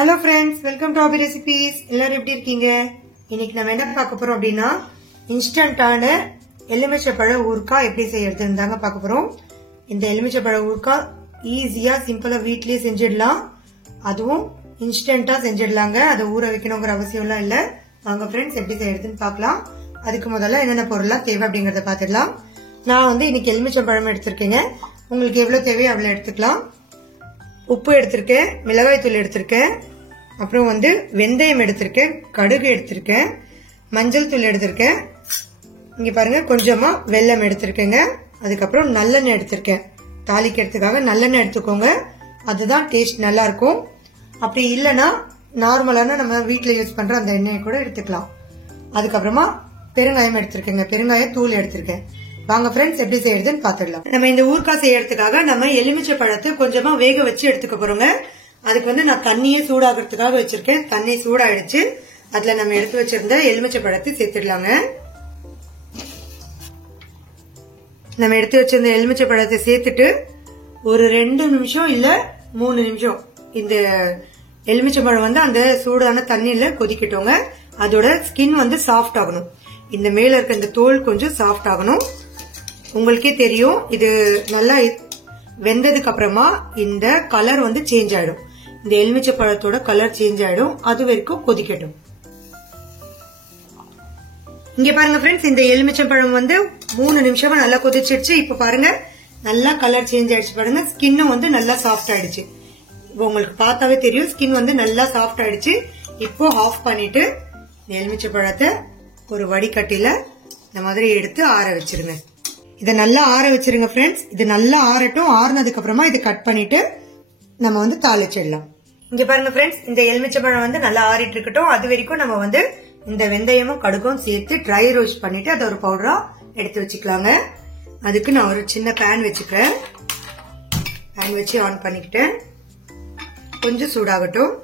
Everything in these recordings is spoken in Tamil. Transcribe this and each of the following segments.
Hello friends, welcome to Hobby Recipes. எல்லாரும் எப்படி இருக்கீங்க? இன்னைக்கு நம்ம என்ன பார்க்க போறோம் அப்படினா இன்ஸ்டன்ட்டான எலுமிச்சைப்பழ ஊறுகாய் எப்படி செய்யறதுன்னு தாங்க பார்க்க போறோம். இந்த எலுமிச்சைப்பழ ஊறுகாய் ஈஸியா சிம்பிளா வீட்லயே செஞ்சிடலாம். அதுவும் இன்ஸ்டன்ட்டா செஞ்சிடலாங்க. அதை ஊற வைக்கணும்ங்கற அவசியம்லாம் இல்ல. வாங்க फ्रेंड्स எப்படி செய்யறதுன்னு பார்க்கலாம். அதுக்கு முதல்ல என்னென்ன பொருள்லாம் தேவை அப்படிங்கறத பார்த்திடலாம். நான் வந்து இன்னைக்கு எலுமிச்சைப்பழம் எடுத்துர்க்கேங்க. உங்களுக்கு எவ்வளவு தேவையோ அவ்வளவு எடுத்துக்கலாம். உப்பு எடுத்திருக்கேன், மிளகாய் தூள் எடுத்திருக்கேன், அப்புறம் வந்து வெந்தயம் எடுத்திருக்கேன், கடுகு எடுத்திருக்கேன், மஞ்சள் தூள் எடுத்திருக்கேன். இங்க பாருங்க கொஞ்சமா வெல்லம் எடுத்திருக்கேங்க. அதுக்கப்புறம் நல்லெண்ணெய் எடுத்திருக்கேன். தாளிக்கிறதுக்காக நல்லெண்ணெய் எடுத்துக்கோங்க. அதுதான் டேஸ்ட் நல்லா இருக்கும். அப்படி இல்லைன்னா நார்மலான நம்ம வீட்டுல யூஸ் பண்ற அந்த எண்ணெயை கூட எடுத்துக்கலாம். அதுக்கப்புறமா பெருங்காயம் எடுத்திருக்கேங்க. பெருங்காய தூள் எடுத்திருக்கேன். வாங்க ஃப்ரெண்ட்ஸ் எப்படி செய்யறதுன்னு பாத்துடலாம். நம்ம இந்த ஊறுகாய் செய்யறதுக்காக நம்ம எலுமிச்சை பழத்தை கொஞ்சமா வேக வச்சு எடுத்துக்க போறோங்க. அதுக்கு வந்து நான் தண்ணியே சூடாகிறதுக்காக வச்சிருக்கேன். தண்ணி சூடாயிடுச்சு. அதுல நம்ம எடுத்து வச்சிருந்த எலுமிச்சை பழத்தை சேர்த்துடலாங்க. நம்ம எடுத்து வச்சிருந்த எலுமிச்சை பழத்தை சேர்த்துட்டு ஒரு 2 நிமிஷம் இல்ல 3 நிமிஷம் இந்த எலுமிச்சை பழம் வந்து அந்த சூடான தண்ணியில கொதிக்கட்டோங்க. அதோட ஸ்கின் வந்து சாஃப்ட் ஆகணும். இந்த மேல இருக்க இந்த தோல் கொஞ்சம் சாஃப்ட் ஆகணும். உங்களுக்கே தெரியும் இது நல்லா வெந்ததுக்கு அப்புறமா இந்த கலர் வந்து சேஞ்ச் ஆயிடும். இந்த எலுமிச்சை பழத்தோட கலர் சேஞ்ச் ஆயிடும். அது வரைக்கும் கொதிக்கட்டும். இங்க பாருங்க ஃப்ரெண்ட்ஸ், இந்த எலுமிச்சை பழம் வந்து 3 நிமிஷமா நல்லா கொதிச்சிடுச்சு. இப்ப பாருங்க நல்லா கலர் சேஞ்ச் ஆயிடுச்சு. பாருங்க ஸ்கின்னும் வந்து நல்லா சாஃப்ட் ஆயிடுச்சு. உங்களுக்கு பார்த்தாவே தெரியும் ஸ்கின் வந்து நல்லா சாஃப்ட் ஆயிடுச்சு. இப்போ ஆஃப் பண்ணிட்டு எலுமிச்சை பழத்தை ஒரு வடிகட்டில இந்த மாதிரி எடுத்து ஆற வச்சிருங்க. இதை நல்லா ஆற வச்சிருங்க ஃப்ரெண்ட்ஸ். இது நல்லா ஆறட்டும். ஆறுனதுக்கு அப்புறமா இதை கட் பண்ணிட்டு நம்ம வந்து தாளிச்சிடலாம். இங்க பாருங்க ஃப்ரெண்ட்ஸ், இந்த எலுமிச்சை பழம் வந்து நல்லா ஆறிட்டு இருக்கட்டும். அது வரைக்கும் நம்ம வந்து இந்த வெந்தயமும் கடுகும் சேர்த்து ட்ரை ரோஸ்ட் பண்ணிட்டு அதை ஒரு பவுடரா எடுத்து வச்சுக்கலாங்க. அதுக்கு நான் ஒரு சின்ன பேன் வச்சுக்கிறேன். பேன் வச்சு ஆன் பண்ணிக்கிட்டேன். கொஞ்சம் சூடாகட்டும்.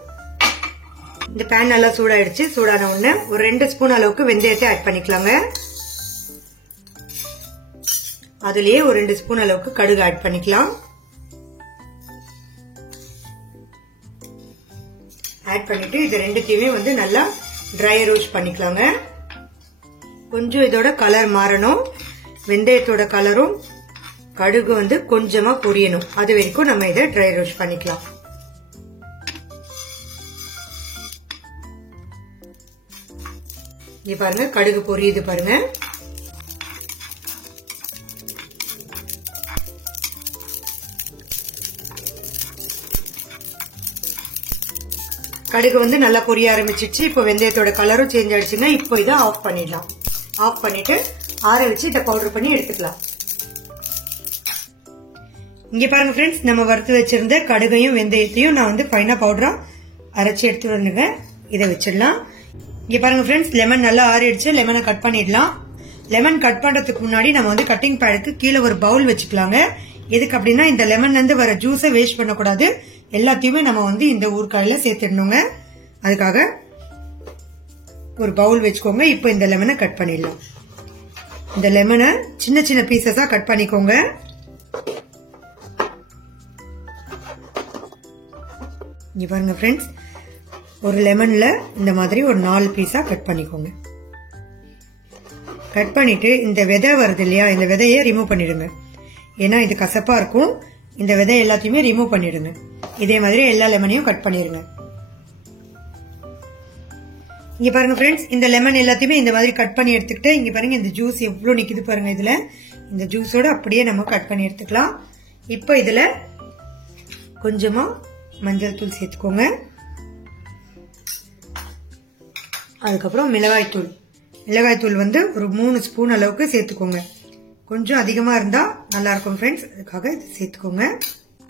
இந்த பேன் நல்லா சூடாயிடுச்சு. சூடான உடனே ஒரு 2 ஸ்பூன் அளவுக்கு வெந்தயத்தை ஆட் பண்ணிக்கலாங்க. அதுலயே ஒரு 2 ஸ்பூன் அளவுக்கு கடுகு ஆட் பண்ணிக்கலாம். ஆட் பண்ணிட்டு இது ரெண்டுத்தையுமே வந்து நல்லா ட்ரை ரோஸ்ட் பண்ணிக்கலாங்க. கொஞ்சம் இதோட கலர் மாறணும். வெந்தயத்தோட கலரும் கடுகு வந்து கொஞ்சமா பொரியணும். அது வரைக்கும் நம்ம இதை ட்ரை ரோஸ்ட் பண்ணிக்கலாம். இங்க பாருங்க கடுகு பொரியுது பாருங்க. கடுகு வந்து நல்லா பொரிய ஆரம்பிச்சிடுச்சு. இப்போ வெந்தயத்தோட கலரும் சேஞ்ச் ஆயிடுச்சுங்க. இப்போ இதை ஆஃப் பண்ணிடலாம். ஆஃப் பண்ணிட்டு ஆற வச்சு இதை பவுடர் பண்ணி எடுத்துக்கலாம். இங்க பாருங்க ஃப்ரெண்ட்ஸ், நம்ம வறுத்து வச்சிருந்த கடுகையும் வெந்தயத்தையும் நான் வந்து ஃபைனா பவுடரா அரைச்சி எடுத்து வந்துங்க. இதை வச்சிடலாம். இங்க பாருங்க ஃப்ரெண்ட்ஸ், லெமன் நல்லா ஆறிடுச்சு. லெமனை கட் பண்ணிடலாம். லெமன் கட் பண்றதுக்கு முன்னாடி நம்ம வந்து கட்டிங் பேடுக்கு கீழே ஒரு பவுல் வச்சுக்கலாங்க. எதுக்கு அப்படின்னா இந்த லெமன்ல இருந்து வர ஜூஸை வேஸ்ட் பண்ணக்கூடாது. எல்லாத்தையுமே நம்ம வந்து இந்த ஊறுகாயில சேர்த்துடணுங்க. அதுக்காக ஒரு பவுல் வச்சுக்கோங்க. இப்போ இந்த லெமனை கட் பண்ணிடலாம். இந்த லெமனை சின்ன சின்ன பீசஸா கட் பண்ணிக்கோங்க. இங்க பாருங்க ஃப்ரெண்ட்ஸ், ஒரு லெமன்ல இந்த மாதிரி ஒரு 4 பீஸா கட் பண்ணிக்கோங்க. கட் பண்ணிட்டு இந்த விதை வருது இல்லையா, இந்த விதையை ரிமூவ் பண்ணிடுங்க. ஏன்னா இது கசப்பா இருக்கும். இந்த விதை எல்லாத்தையுமே ரிமூவ் பண்ணிடுங்க. இதே மாதிரி எல்லா லெமனையும் கட் பண்ணிடுங்க. இங்க பாருங்க ஃப்ரெண்ட்ஸ், இந்த லெமன் எல்லாத்தையுமே இந்த மாதிரி கட் பண்ணி எடுத்துக்கிட்டு இங்க பாருங்க இந்த ஜூஸ் எவ்வளவு நிக்குது பாருங்க. இதுல இந்த ஜூஸோட அப்படியே நம்ம கட் பண்ணி எடுத்துக்கலாம். இப்போ இதுல கொஞ்சமா மஞ்சள் தூள் சேர்த்துக்கோங்க. அதுக்கப்புறம் மிளகாய் தூள். மிளகாய் தூள் வந்து ஒரு 3 ஸ்பூன் அளவுக்கு சேர்த்துக்கோங்க. கொஞ்சம் அதிகமா இருந்தா நல்லா இருக்கும் ஃப்ரெண்ட்ஸ். அதுக்காக இது சேர்த்துக்கோங்க.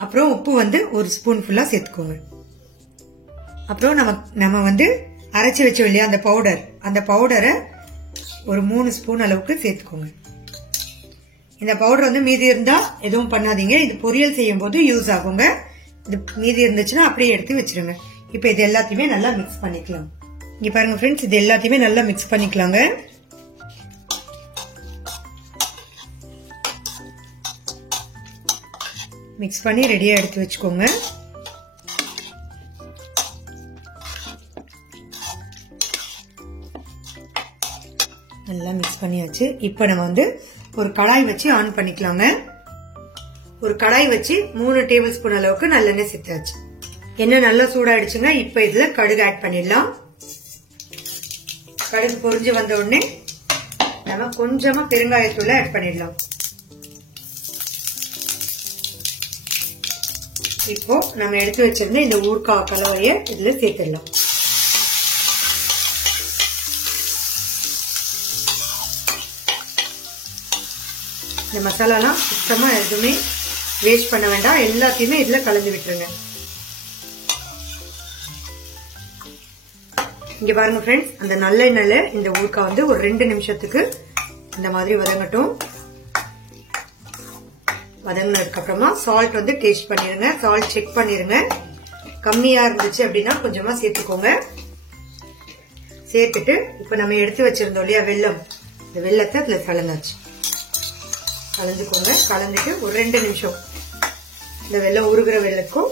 அப்புறம் உப்பு வந்து 1 ஸ்பூன் ஃபுல்லா சேர்த்துக்கோங்க. அப்புறம் நம்ம வந்து அரைச்சி வச்சோம் இல்லையா அந்த பவுடர், அந்த பவுடரை ஒரு 3 ஸ்பூன் அளவுக்கு சேர்த்துக்கோங்க. இந்த பவுடர் வந்து மீதி இருந்தா எதுவும் பண்ணாதீங்க. இது பொரியல் செய்யும் போது யூஸ் ஆகுங்க. இது மீதி இருந்துச்சுன்னா அப்படியே எடுத்து வச்சிருங்க. இப்ப இது எல்லாத்தையுமே நல்லா மிக்ஸ் பண்ணிக்கலாம். இங்க பாருங்க ஃப்ரெண்ட்ஸ், இது எல்லாத்தையுமே நல்லா மிக்ஸ் பண்ணிக்கலாங்க. மிக்ஸ் பண்ணி ரெடியா எடுத்து வச்சுக்கோங்க. நல்லா மிக்ஸ் பண்ணியாச்சு. இப்போ நம்ம வந்து ஒரு கடாய் வச்சு ஆன் பண்ணிக்கலாங்க. ஒரு கடாய் வச்சு 3 டேபிள் ஸ்பூன் அளவுக்கு நல்லெண்ணெய் சேர்த்தாச்சு. எண்ணெய் நல்லா சூடாயிடுச்சுங்க. இப்போ இதுல கடுகு ஆட் பண்ணிடலாம். கடுகு பொரிஞ்சு வந்த உடனே நம்ம கொஞ்சமா பெருங்காயத்தூளை ஆட் பண்ணிடலாம். இப்போ நம்ம எடுத்து வச்சிருந்த இந்த ஊறுகாய் கலவையை இதுல சேர்த்துடலாம். இந்த மசாலாலாம் சுத்தமா எதுவுமே வேஸ்ட் பண்ண வேண்டாம். எல்லாத்தையுமே இதுல கலந்து விட்டுருங்க. இங்க பாருங்க ஃப்ரெண்ட்ஸ், அந்த நல்லெண்ணெயில இந்த ஊறுகாய் வந்து ஒரு 2 நிமிஷத்துக்கு இந்த மாதிரி வதங்கட்டும். வதங்கினதுக்கு அப்புறமா சால்ட் வந்து டேஸ்ட் பண்ணிருங்க. சால்ட் செக் பண்ணிருங்க. கம்மியா இருந்துச்சு அப்படின்னா கொஞ்சமா சேர்த்துக்கோங்க. சேர்த்துட்டு இப்ப நம்ம எடுத்து வச்சிருந்தோம் இல்லையா வெல்லம், இந்த வெல்லத்தை இதுல கலந்தாச்சு. கலந்துக்கோங்க. கலந்துட்டு ஒரு 2 நிமிஷம் இந்த வெல்லம் உருகிற வெள்ளக்கும்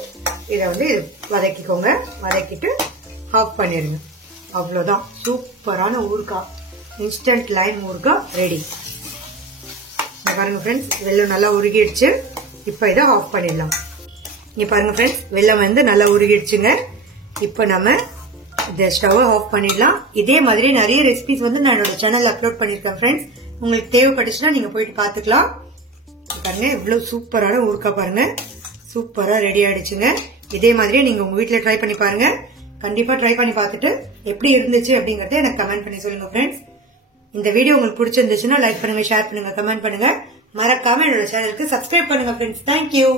இதை வந்து வதக்கிக்கோங்க. வதக்கிட்டு ஆஃப் பண்ணிருங்க. அவ்வளவுதான், சூப்பரான ஊறுகாய், இன்ஸ்டன்ட் லைம் ஊறுகாய் ரெடி. பாருங்க ஃப்ரெண்ட்ஸ், வெல்லம் நல்லா உருகிடுச்சு. இப்ப இதை ஆஃப் பண்ணிடலாம். இங்க பாருங்க ஃப்ரெண்ட்ஸ், வெல்லம் வந்து நல்லா உருகிடுச்சுங்க. இப்ப நம்ம இந்த ஸ்டவ் ஆஃப் பண்ணிடலாம். இதே மாதிரி நிறைய ரெசிபிஸ் வந்து நான் என்னோட சேனல்ல அப்லோட் பண்ணிருக்கேன் ஃப்ரெண்ட்ஸ். உங்களுக்கு தேவைப்பட்டுச்சுன்னா நீங்க போயிட்டு பாத்துக்கலாம். பாருங்க இவ்வளவு சூப்பரான ஊறுகாய் பாருங்க, சூப்பரா ரெடி ஆயிடுச்சுங்க. இதே மாதிரியே நீங்க உங்க வீட்டுல ட்ரை பண்ணி பாருங்க. கண்டிப்பா ட்ரை பண்ணி பார்த்துட்டு எப்படி இருந்துச்சு அப்படிங்கறத எனக்கு கமெண்ட் பண்ணி சொல்லுங்க ஃப்ரெண்ட்ஸ். இந்த வீடியோ உங்களுக்கு பிடிச்சிருந்துச்சுன்னா லைக் பண்ணுங்க, ஷேர் பண்ணுங்க, கமெண்ட் பண்ணுங்க. மறக்காம என்னோட சேனலுக்கு சப்ஸ்கிரைப் பண்ணுங்க ஃப்ரெண்ட்ஸ். தேங்க்யூ.